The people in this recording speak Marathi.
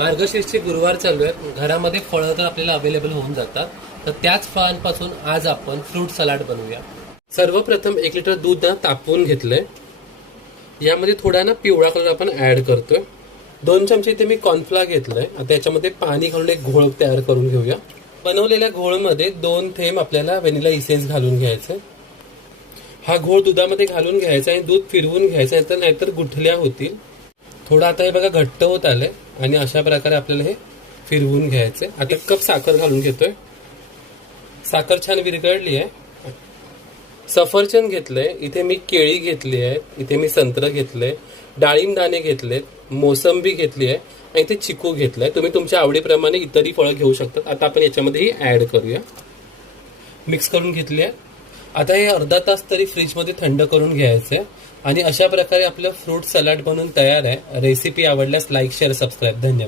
मार्गशीर्षचे गुरुवार चालू आहेत. घरामध्ये फळं तर आपल्याला अवेलेबल होऊन जातात. तर त्याच फळांपासून आज आपण फ्रूट सलाड बनवूया. सर्वप्रथम 1 लिटर दूध तापवून घेतलंय. यामध्ये थोडा पिवळा कलर आपण ऍड करतोय. 2 चमचे इथे मी कॉर्नफ्लॉर घेतलंय. आता याच्यामध्ये पाणी घालून एक घोळ तयार करून घेऊया. बनवलेल्या घोळमध्ये 2 थेंब आपल्याला व्हॅनिला इसेन्स घालून घ्यायचं. हा घोळ दुधामध्ये घालून घ्यायचा आणि दूध फिरवून घ्यायचं, नाहीतर गुठल्या होतील. थोडं आता हे बघा घट्ट होत आलंय आणि अशा प्रकारे आपल्याला हे फिरवून घ्यायचंय. आता 1 कप साखर घालून घेतोय. साखर छान विरघळली आहे. सफरचंद घेतलंय. इथे मी केळी घेतली आहे. इथे मी संत्र घेतलंय. डाळिंब दाणे घेतलेत. मोसंबी घेतली आहे आणि इथे चिकू घेतलाय. तुम्ही तुमच्या आवडीप्रमाणे इतरही फळं घेऊ शकतात. आता आपण याच्यामध्ये ऍड करूया. मिक्स करून घेतली आहे. आता हे अर्धा तास तरी फ्रीजमध्ये थंड करून घ्यायचंय आणि अशा प्रकारे आपलं फ्रूट सलाड बनून तयार आहे. रेसिपी आवडल्यास लाईक, शेअर, सबस्क्राईब. धन्यवाद.